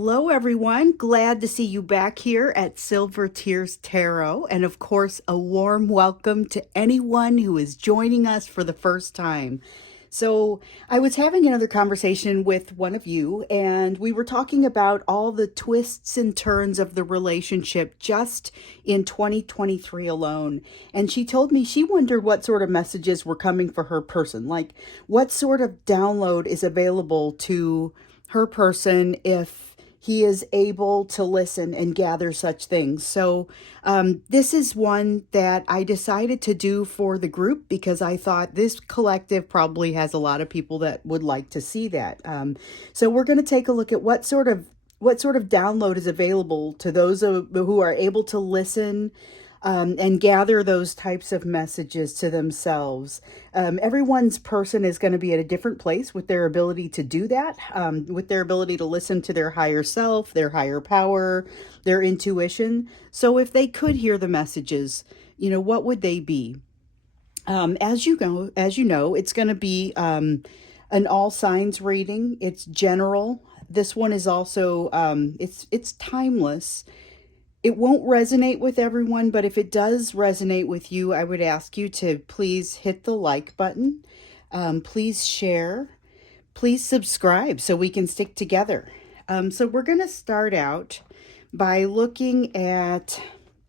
Hello, everyone. Glad to see you back here at Silver Tears Tarot. And of course, a warm welcome to anyone who is joining us for the first time. So, I was having another conversation with one of you, and we were talking about all the twists and turns of the relationship just in 2023 alone. And she told me she wondered what sort of messages were coming for her person. Like, what sort of download is available to her person if he is able to listen and gather such things. So, this is one that I decided to do for the group because I thought this collective probably has a lot of people that would like to see that. So, we're going to take a look at what sort of download is available to those who are able to listen and gather those types of messages to themselves. Everyone's person is going to be at a different place with their ability to do that, with their ability to listen to their higher self, their higher power, their intuition. So if they could hear the messages, what would they be? As you know, it's going to be an all signs reading. It's general. This one is also it's timeless. It won't resonate with everyone, but if it does resonate with you, I would ask you to please hit the like button. Please share. Please subscribe so we can stick together. So we're going to start out by looking at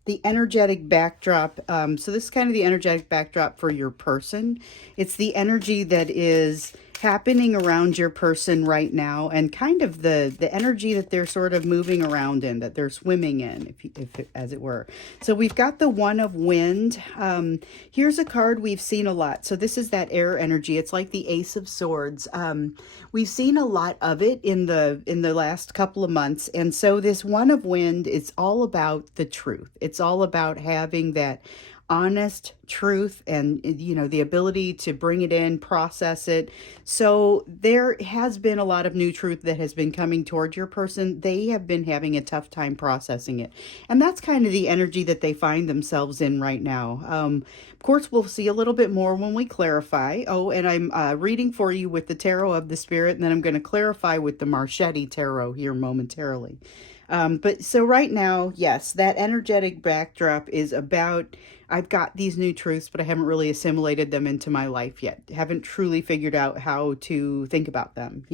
the energetic backdrop. So this is kind of the energetic backdrop for your person. It's the energy that is happening around your person right now, and kind of the energy that they're sort of moving around in, that they're swimming in, if as it were. So we've got the One of Wind. Here's a card we've seen a lot. So this is that air energy. It's like the Ace of Swords. We've seen a lot of it in the last couple of months, and so this One of Wind is all about the truth. It's all about having that honest truth and the ability to bring it in, process it. So there has been a lot of new truth that has been coming toward your person. They have been having a tough time processing it, and that's kind of the energy that they find themselves in right now. Of course, we'll see a little bit more when we clarify. Oh, and I'm reading for you with the Tarot of the Spirit, and then I'm going to clarify with the Marchetti Tarot here momentarily. But so right now, yes, that energetic backdrop is about, I've got these new truths, but I haven't really assimilated them into my life yet. Haven't truly figured out how to think about them.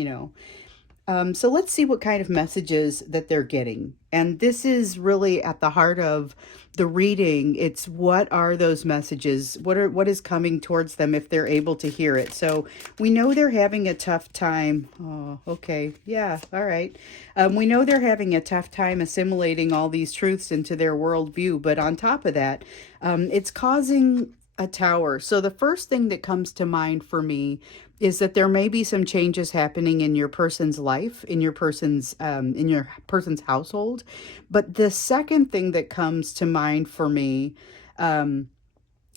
So let's see what kind of messages that they're getting. And this is really at the heart of the reading. It's what are those messages? What is coming towards them if they're able to hear it? So we know they're having a tough time. Oh, okay. Yeah. All right. We know they're having a tough time assimilating all these truths into their worldview. But on top of that, it's causing a tower. So the first thing that comes to mind for me is that there may be some changes happening in your person's life, in your person's household. But the second thing that comes to mind for me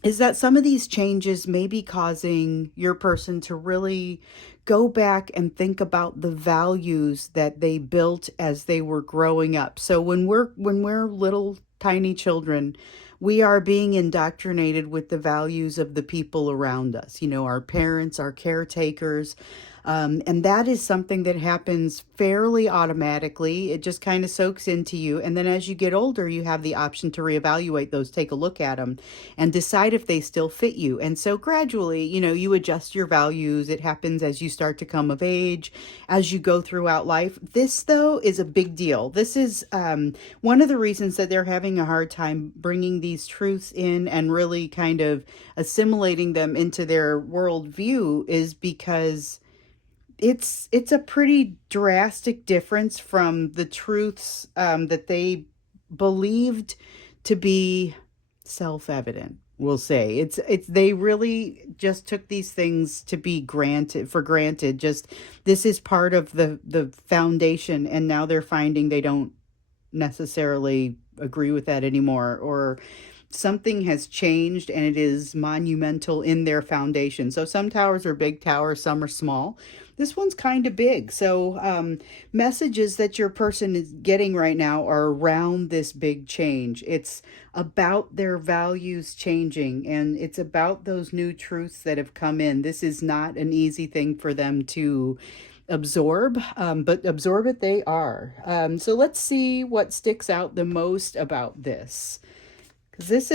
is that some of these changes may be causing your person to really go back and think about the values that they built as they were growing up. So when we're little tiny children, we are being indoctrinated with the values of the people around us, our parents, our caretakers. And that is something that happens fairly automatically. It just kind of soaks into you. And then as you get older, you have the option to reevaluate those, take a look at them, and decide if they still fit you. And so gradually, you adjust your values. It happens as you start to come of age, as you go throughout life. This, though, is a big deal. This is one of the reasons that they're having a hard time bringing these truths in and really kind of assimilating them into their worldview is because it's a pretty drastic difference from the truths that they believed to be self-evident. We'll say it's they really just took these things to be granted. Just this is part of the foundation, and now they're finding they don't necessarily agree with that anymore, or something has changed and it is monumental in their foundation. So some towers are big towers, some are small. This one's kind of big. So messages that your person is getting right now are around this big change. It's about their values changing, and it's about those new truths that have come in. This is not an easy thing for them to absorb, but absorb it they are. So let's see what sticks out the most about this. Because this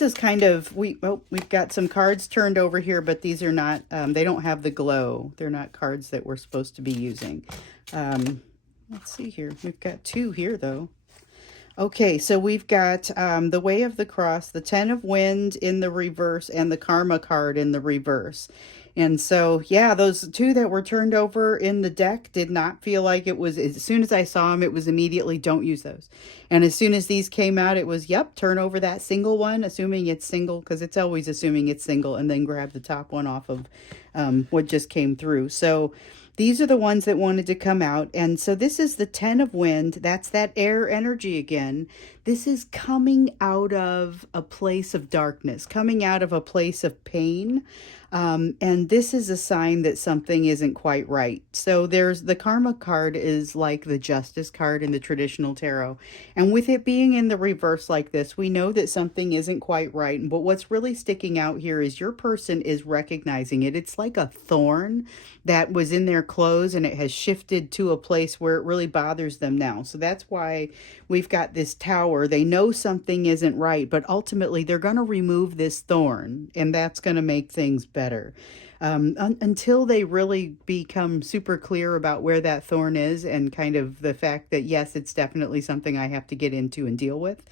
is kind of, we've got some cards turned over here, but these are not, they don't have the glow. They're not cards that we're supposed to be using. Let's see here. We've got two here, though. Okay, so we've got the Way of the Cross, the Ten of Wind in the reverse, and the Karma card in the reverse. And so, yeah, those two that were turned over in the deck did not feel like it was, as soon as I saw them, it was immediately, don't use those. And as soon as these came out, it was, yep, turn over that single one, assuming it's single, because it's always assuming it's single, and then grab the top one off of what just came through. So, these are the ones that wanted to come out. And so this is the Ten of Wind. That's that air energy again. This is coming out of a place of darkness, coming out of a place of pain. And this is a sign that something isn't quite right. So there's the Karma card is like the Justice card in the traditional tarot. And with it being in the reverse like this, we know that something isn't quite right. But what's really sticking out here is your person is recognizing it. It's like a thorn that was in their clothes and it has shifted to a place where it really bothers them now. So that's why we've got this tower. They know something isn't right, but ultimately they're going to remove this thorn, and that's going to make things better. Until they really become super clear about where that thorn is and kind of the fact that, yes, it's definitely something I have to get into and deal with.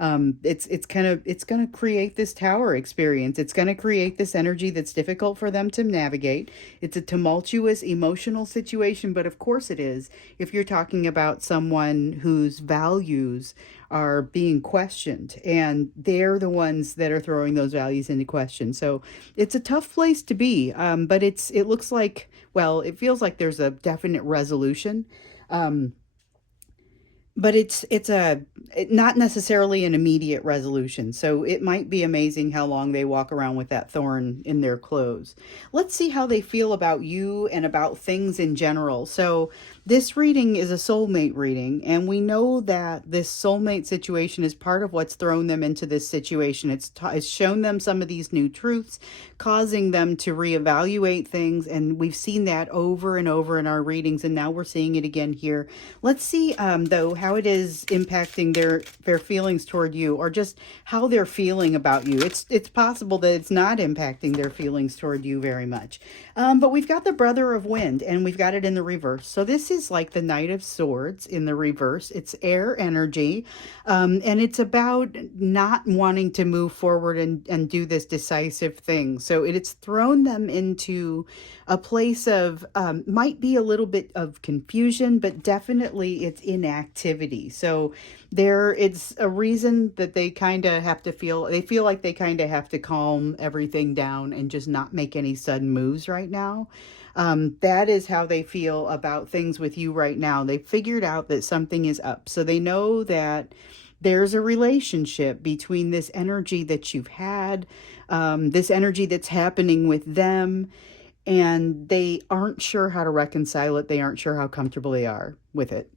It's going to create this tower experience. It's going to create this energy that's difficult for them to navigate. It's a tumultuous emotional situation, but of course it is if you're talking about someone whose values are being questioned, and they're the ones that are throwing those values into question. So it's a tough place to be, but it looks like, well, it feels like there's a definite resolution. Um, but not necessarily an immediate resolution. So it might be amazing how long they walk around with that thorn in their clothes. Let's see how they feel about you and about things in general. So this reading is a soulmate reading, and we know that this soulmate situation is part of what's thrown them into this situation. It's shown them some of these new truths, causing them to reevaluate things, and we've seen that over and over in our readings, and now we're seeing it again here. Let's see, though, how it is impacting their feelings toward you, or just how they're feeling about you. It's possible that it's not impacting their feelings toward you very much. But we've got the Brother of Wind, and we've got it in the reverse. So this is like the Knight of Swords in the reverse. It's air energy, and it's about not wanting to move forward and do this decisive thing. So it's thrown them into a place of, might be a little bit of confusion, but definitely it's inactivity. So it's a reason that they kind of have to they feel like they kind of have to calm everything down and just not make any sudden moves right now. That is how they feel about things with you right now. They figured out that something is up. So they know that there's a relationship between this energy that you've had, this energy that's happening with them, and they aren't sure how to reconcile it. They aren't sure how comfortable they are with it.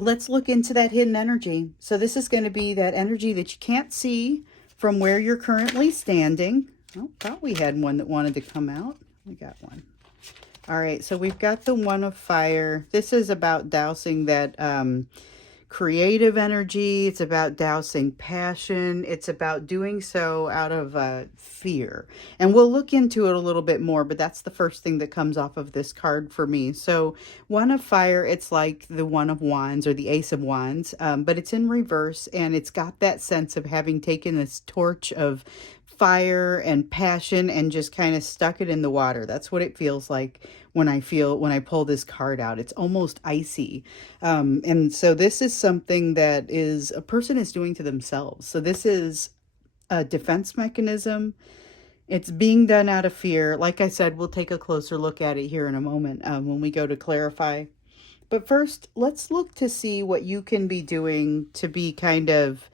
Let's look into that hidden energy. So this is going to be that energy that you can't see from where you're currently standing. Oh, thought we had one that wanted to come out. We got one. All right, so we've got the One of Fire. This is about dousing that creative energy. It's about dousing passion. It's about doing so out of fear. And we'll look into it a little bit more, but that's the first thing that comes off of this card for me. So One of Fire, it's like the One of Wands or the Ace of Wands, but it's in reverse, and it's got that sense of having taken this torch of fire and passion and just kind of stuck it in the water. That's what it feels like when I pull this card out. It's almost icy. And so this is something that a person is doing to themselves. So this is a defense mechanism. It's being done out of fear. Like I said, we'll take a closer look at it here in a moment when we go to clarify. But first, let's look to see what you can be doing to be kind of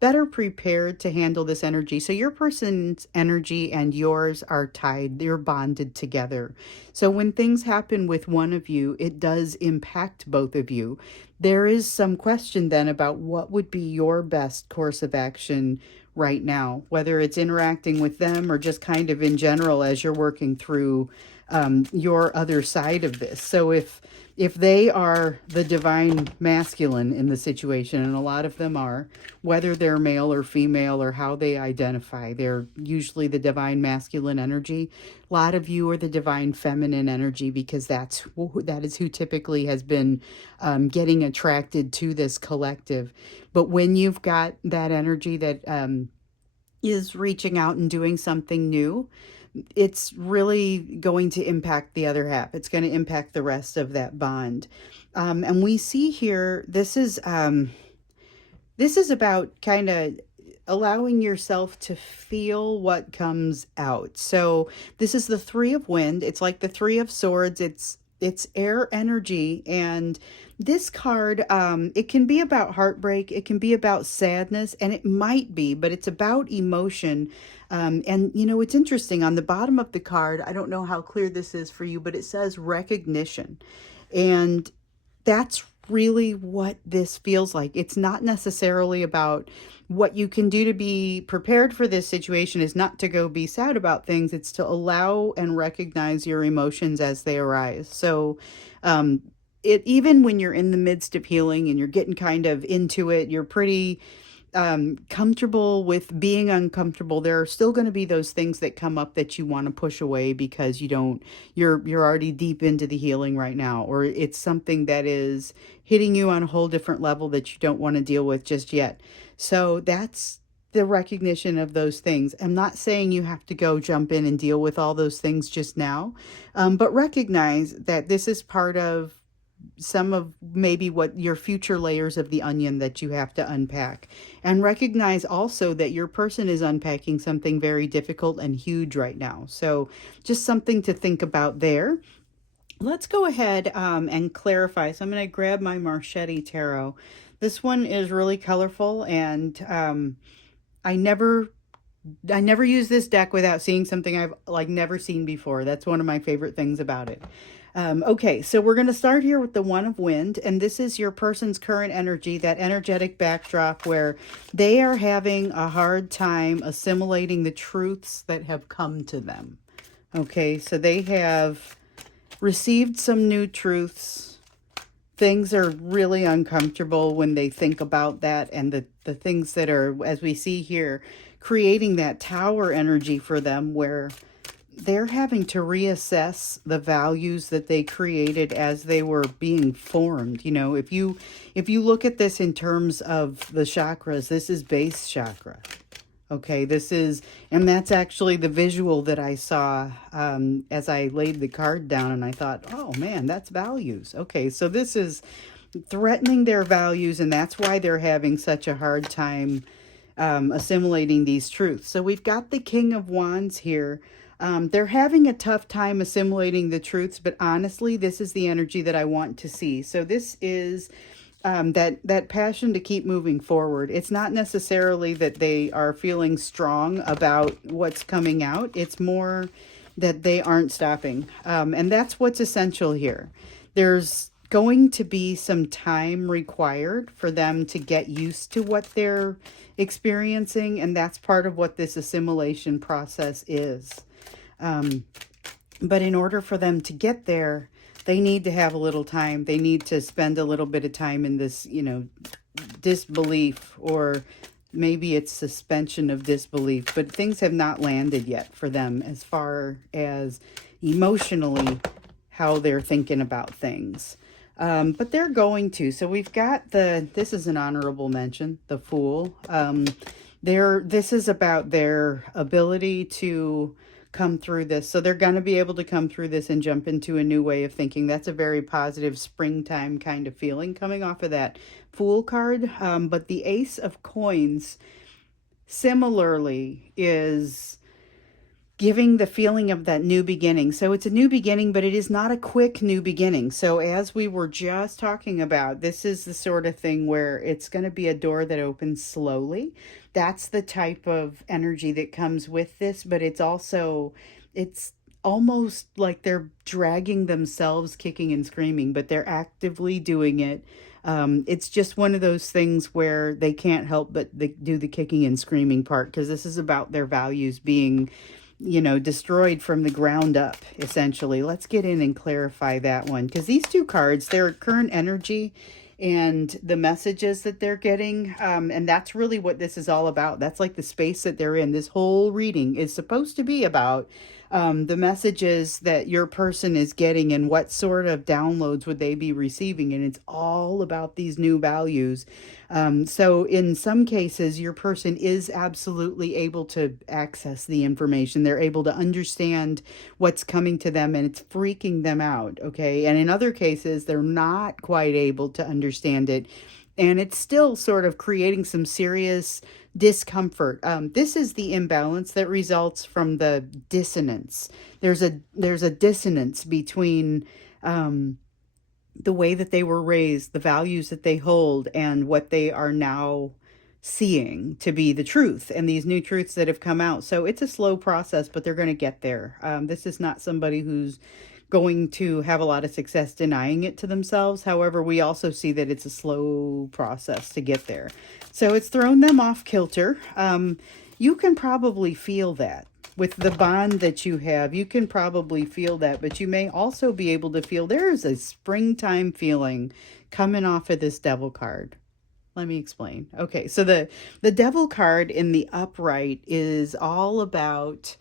better prepared to handle this energy. So your person's energy and yours are tied. They're bonded together. So when things happen with one of you, it does impact both of you. there is some question then about what would be your best course of action right now, whether it's interacting with them or just kind of in general as you're working through your other side of this. So if they are the divine masculine in the situation, and a lot of them are, whether they're male or female or how they identify, they're usually the divine masculine energy. A lot of you are the divine feminine energy because that is who typically has been getting attracted to this collective. But when you've got that energy that is reaching out and doing something new, it's really going to impact the other half. It's going to impact the rest of that bond. And we see here, this is about kind of allowing yourself to feel what comes out. So this is the 3 of wind. It's like the 3 of swords. It's air energy, and this card, it can be about heartbreak, it can be about sadness, and it might be, but it's about emotion. And you know, it's interesting on the bottom of the card. I don't know how clear this is for you, but it says recognition. And that's really what this feels like. It's not necessarily about what you can do to be prepared for this situation, is not to go be sad about things. It's to allow and recognize your emotions as they arise. So, it even when you're in the midst of healing and you're getting kind of into it, you're pretty comfortable with being uncomfortable. There are still going to be those things that come up that you want to push away because you're already deep into the healing right now, or it's something that is hitting you on a whole different level that you don't want to deal with just yet. So that's the recognition of those things. I'm not saying you have to go jump in and deal with all those things just now, but recognize that this is part of some of maybe what your future layers of the onion that you have to unpack. And recognize also that your person is unpacking something very difficult and huge right now. So just something to think about there. Let's go ahead and clarify. So I'm going to grab my Marchetti Tarot. This one is really colorful, and I never I never use this deck without seeing something I've like never seen before. That's one of my favorite things about it. Okay, so we're going to start here with the One of Wind, and this is your person's current energy, that energetic backdrop where they are having a hard time assimilating the truths that have come to them. Okay, so they have received some new truths. Things are really uncomfortable when they think about that, and the things that are, as we see here, creating that tower energy for them where they're having to reassess the values that they created as they were being formed. You know, if you look at this in terms of the chakras, this is base chakra. Okay, this is, and that's actually the visual that I saw as I laid the card down, and I thought, oh man, that's values. Okay, so this is threatening their values, and that's why they're having such a hard time assimilating these truths. So we've got the King of Wands here. They're having a tough time assimilating the truths, but honestly, this is the energy that I want to see. So this is that passion to keep moving forward. It's not necessarily that they are feeling strong about what's coming out. It's more that they aren't stopping. And that's what's essential here. There's going to be some time required for them to get used to what they're experiencing, and that's part of what this assimilation process is. But in order for them to get there, they need to have a little time. They need to spend a little bit of time in this, disbelief, or maybe it's suspension of disbelief, but things have not landed yet for them as far as emotionally how they're thinking about things. But they're going to. So we've got this is an honorable mention, the Fool. This is about their ability to come through this. So they're going to be able to come through this and jump into a new way of thinking. That's a very positive springtime kind of feeling coming off of that Fool card. But the Ace of Coins similarly is giving the feeling of that new beginning. So it's a new beginning, but it is not a quick new beginning. So as we were just talking about, this is the sort of thing where it's going to be a door that opens slowly. That's the type of energy that comes with this, but it's almost like they're dragging themselves kicking and screaming, but they're actively doing it. It's just one of those things where they can't help but do the kicking and screaming part, because this is about their values being, destroyed from the ground up, essentially. Let's get in and clarify that one, because these two cards, their current energy and the messages that they're getting, and that's really what this is all about. That's like the space that they're in. This whole reading is supposed to be about the messages that your person is getting and what sort of downloads would they be receiving. And it's all about these new values. So in some cases, your person is absolutely able to access the information. They're able to understand what's coming to them, and it's freaking them out. Okay. And in other cases, they're not quite able to understand it, and it's still sort of creating some serious discomfort. This is the imbalance that results from the dissonance. There's a dissonance between the way that they were raised, the values that they hold, and what they are now seeing to be the truth, and these new truths that have come out. So it's a slow process, but they're going to get there. This is not somebody who's going to have a lot of success denying it to themselves. However, we also see that it's a slow process to get there. So it's thrown them off kilter. You can probably feel that with the bond that you have. You can probably feel that, but you may also be able to feel there's a springtime feeling coming off of this devil card. Let me explain. Okay, so the devil card in the upright is all about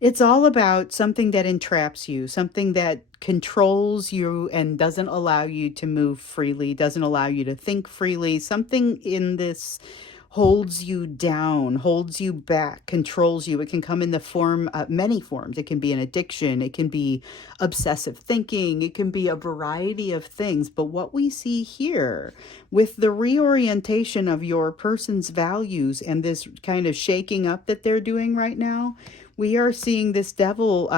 it's all about something that entraps you, something that controls you and doesn't allow you to move freely, doesn't allow you to think freely. Something in this holds you down, holds you back, controls you. It can come in the form, many forms. It can be an addiction. It can be obsessive thinking. It can be a variety of things. But what we see here with the reorientation of your person's values and this kind of shaking up that they're doing right now, we are seeing this devil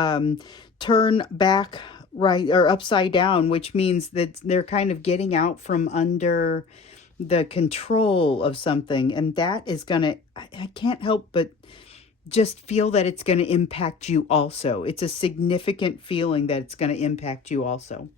turn back right or upside down, which means that they're kind of getting out from under the control of something. And that is going to, I can't help but just feel that it's going to impact you also. It's a significant feeling that it's going to impact you also.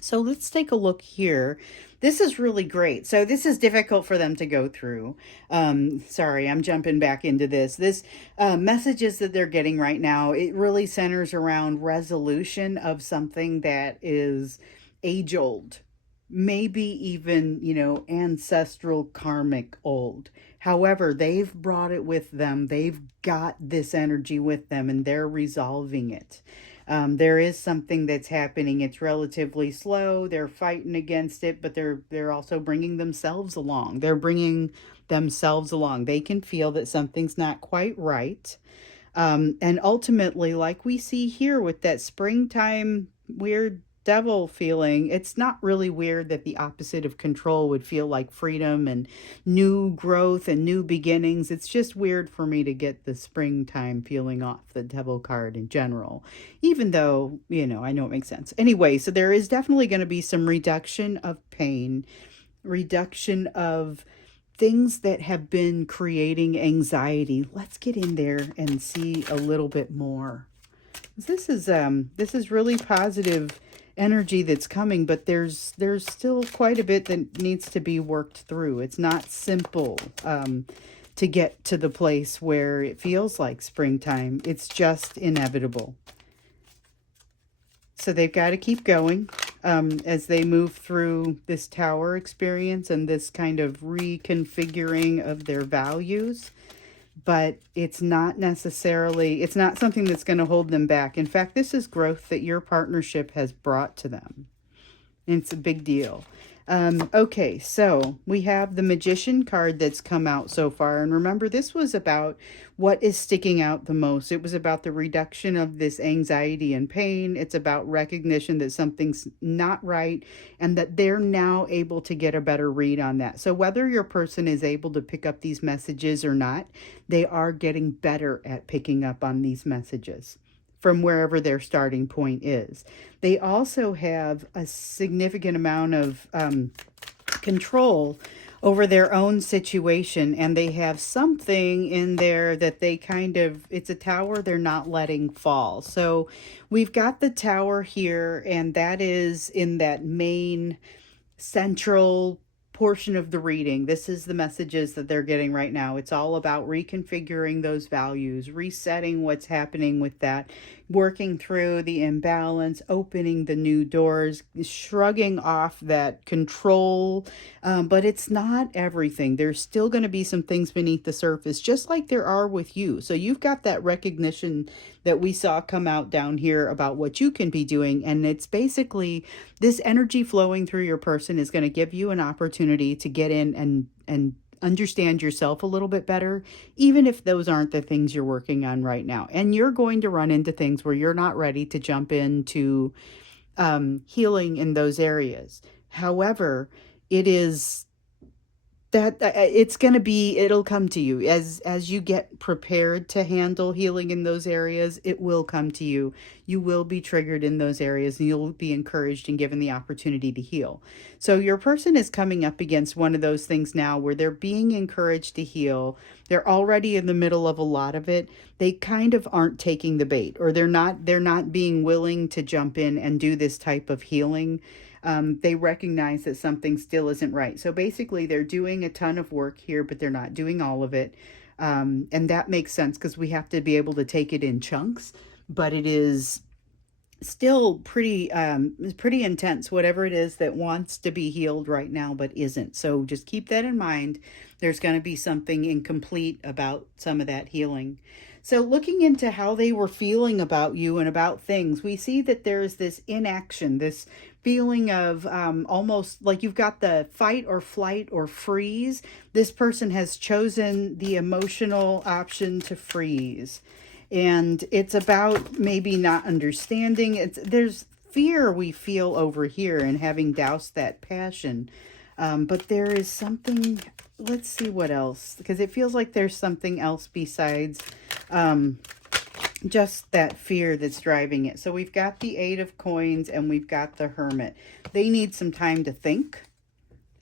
So let's take a look here. This is really great. So this is difficult for them to go through. Sorry, I'm jumping back into this. This messages that they're getting right now, it really centers around resolution of something that is age old, maybe even, ancestral karmic old. However, they've brought it with them. They've got this energy with them, and they're resolving it. There is something that's happening. It's relatively slow. They're fighting against it, but they're also bringing themselves along. They're bringing themselves along. They can feel that something's not quite right. And ultimately, like we see here with that springtime weird devil feeling, it's not really weird that the opposite of control would feel like freedom and new growth and new beginnings. It's just weird for me to get the springtime feeling off the devil card in general, even though, I know it makes sense. Anyway, so there is definitely going to be some reduction of pain, reduction of things that have been creating anxiety. Let's get in there and see a little bit more. This is really positive energy that's coming, but there's still quite a bit that needs to be worked through. It's not simple to get to the place where it feels like springtime. It's just inevitable. So they've got to keep going as they move through this tower experience and this kind of reconfiguring of their values. But it's not something that's going to hold them back. In fact, this is growth that your partnership has brought to them. And it's a big deal. Okay, so we have the Magician card that's come out so far. And remember, this was about what is sticking out the most. It was about the reduction of this anxiety and pain. It's about recognition that something's not right and that they're now able to get a better read on that. So whether your person is able to pick up these messages or not, they are getting better at picking up on these messages from wherever their starting point is. They also have a significant amount of control over their own situation, and they have something in there that they kind of, it's a tower they're not letting fall. So we've got the tower here, and that is in that main central portion of the reading. This is the messages that they're getting right now. It's all about reconfiguring those values, resetting what's happening with that, working through the imbalance, opening the new doors, shrugging off that control. But it's not everything. There's still going to be some things beneath the surface, just like there are with you. So you've got that recognition that we saw come out down here about what you can be doing. And it's basically this energy flowing through your person is going to give you an opportunity to get in and understand yourself a little bit better, even if those aren't the things you're working on right now. And you're going to run into things where you're not ready to jump into healing in those areas. However, it is that it's going to be, it'll come to you as you get prepared to handle healing in those areas. It will come to you. You will be triggered in those areas, and you'll be encouraged and given the opportunity to heal. So your person is coming up against one of those things now where they're being encouraged to heal. They're already in the middle of a lot of it. They kind of aren't taking the bait, or they're not being willing to jump in and do this type of healing. They recognize that something still isn't right. So basically, they're doing a ton of work here, but they're not doing all of it. And that makes sense because we have to be able to take it in chunks, but it is still pretty intense, whatever it is that wants to be healed right now but isn't. So just keep that in mind. There's going to be something incomplete about some of that healing. So looking into how they were feeling about you and about things, we see that there's this inaction, this feeling of almost like you've got the fight or flight or freeze. This person has chosen the emotional option to freeze. And it's about maybe not understanding. There's fear we feel over here and having doused that passion. But there is something, let's see what else, because it feels like there's something else besides just that fear that's driving it. So we've got the Eight of Coins and we've got the Hermit. They need some time to think,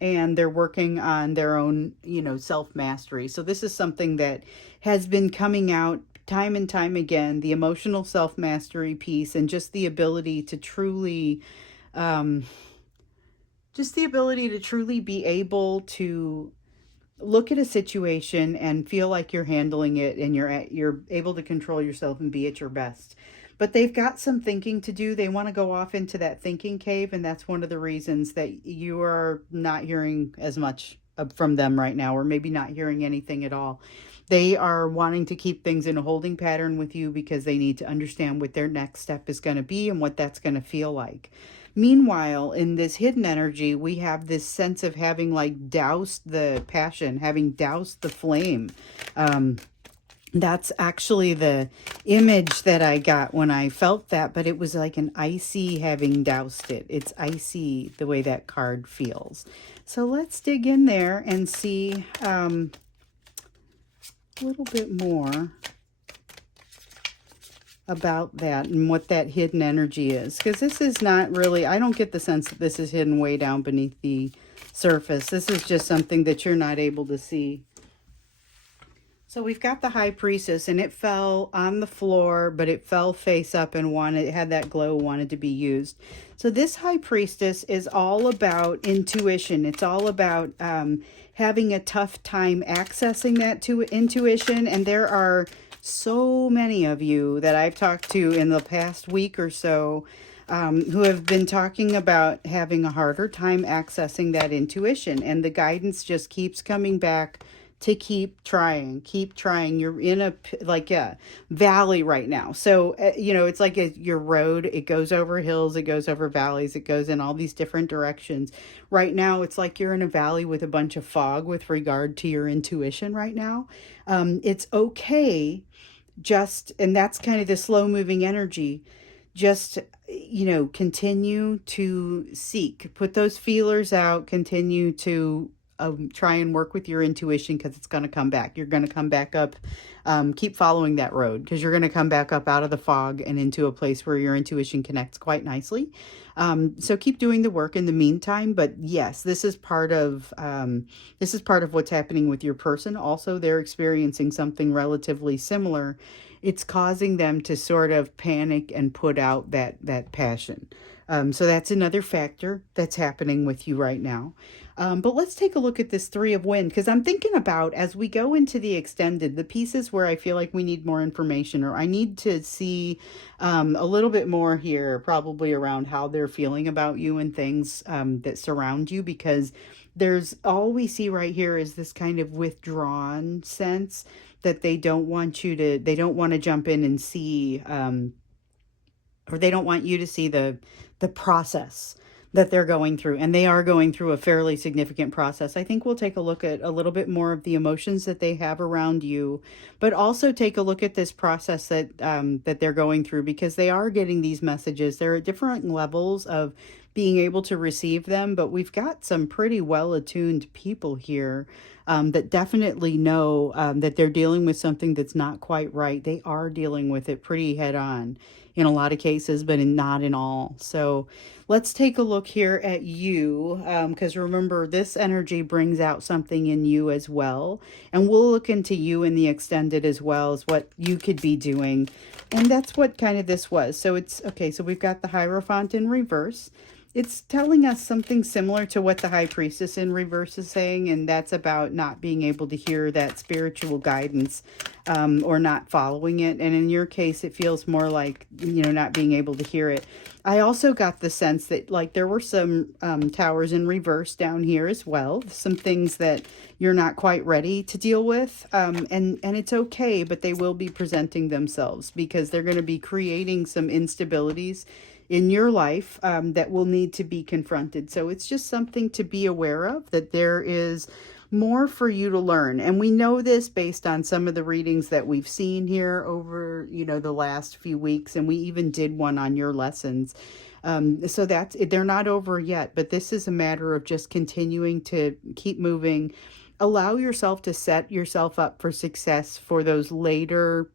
and they're working on their own, self-mastery. So this is something that has been coming out time and time again, the emotional self-mastery piece, and just the ability to truly be able to look at a situation and feel like you're handling it, and you're able to control yourself and be at your best. But they've got some thinking to do. They want to go off into that thinking cave, and that's one of the reasons that you are not hearing as much from them right now, or maybe not hearing anything at all. They are wanting to keep things in a holding pattern with you because they need to understand what their next step is going to be and what that's going to feel like. Meanwhile, in this hidden energy, we have this sense of having like doused the passion, having doused the flame. That's actually the image that I got when I felt that, but it was like an icy having doused it. It's icy the way that card feels. So let's dig in there and see a little bit more about that and what that hidden energy is. Because this is not really, I don't get the sense that this is hidden way down beneath the surface. This is just something that you're not able to see. So we've got the High Priestess, and it fell on the floor, but it fell face up and it had that glow, wanted to be used. So this High Priestess is all about intuition. It's all about having a tough time accessing that intuition. And there are so many of you that I've talked to in the past week or so who have been talking about having a harder time accessing that intuition. And the guidance just keeps coming back to keep trying. You're in a valley right now. So, it's like your road, it goes over hills, it goes over valleys, it goes in all these different directions. Right now, it's like you're in a valley with a bunch of fog with regard to your intuition right now. It's okay. And that's kind of the slow moving energy. Just, continue to seek, put those feelers out, continue to try and work with your intuition, because it's going to come back. You're going to come back up. Keep following that road, because you're going to come back up out of the fog and into a place where your intuition connects quite nicely. So keep doing the work in the meantime. But yes, this is part of what's happening with your person. Also, they're experiencing something relatively similar. It's causing them to sort of panic and put out that passion. So that's another factor that's happening with you right now. But let's take a look at this Three of Wind, because I'm thinking about, as we go into the extended, the pieces where I feel like we need more information, or I need to see a little bit more here, probably around how they're feeling about you and things that surround you, because there's all we see right here is this kind of withdrawn sense that they don't want to jump in and see, or they don't want you to see the process that they're going through, and they are going through a fairly significant process. I think we'll take a look at a little bit more of the emotions that they have around you, but also take a look at this process that they're going through, because they are getting these messages. They're at different levels of being able to receive them, but we've got some pretty well attuned people here that definitely know that they're dealing with something that's not quite right. They are dealing with it pretty head on in a lot of cases, but not in all. So let's take a look here at you, because remember, this energy brings out something in you as well. And we'll look into you in the extended as well, as what you could be doing. And that's what kind of this was. So it's okay. So we've got the Hierophant in reverse. It's telling us something similar to what the High Priestess in reverse is saying, and that's about not being able to hear that spiritual guidance, or not following it. And in your case, it feels more like, not being able to hear it. I also got the sense that, like, there were some towers in reverse down here as well, some things that you're not quite ready to deal with, and it's okay, but they will be presenting themselves, because they're going to be creating some instabilities in your life that will need to be confronted. So it's just something to be aware of, that there is more for you to learn. And we know this based on some of the readings that we've seen here over, the last few weeks. And we even did one on your lessons. So they're not over yet, but this is a matter of just continuing to keep moving. Allow yourself to set yourself up for success for those later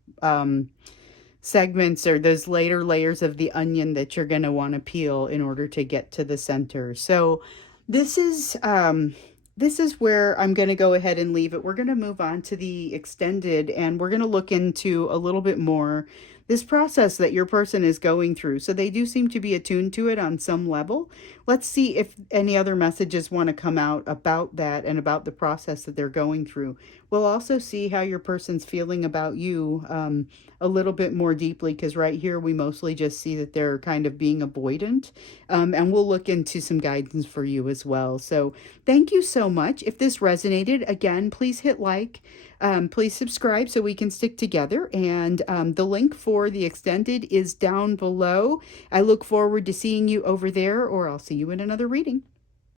segments, or those later layers of the onion that you're going to want to peel in order to get to the center. So this is where I'm going to go ahead and leave it. We're going to move on to the extended, and we're going to look into a little bit more this process that your person is going through. So they do seem to be attuned to it on some level. Let's see if any other messages want to come out about that and about the process that they're going through. We'll also see how your person's feeling about you a little bit more deeply, because right here we mostly just see that they're kind of being avoidant. And we'll look into some guidance for you as well. So thank you so much. If this resonated, again, please hit like. Please subscribe so we can stick together. And the link for the extended is down below. I look forward to seeing you over there, or I'll see you in another reading.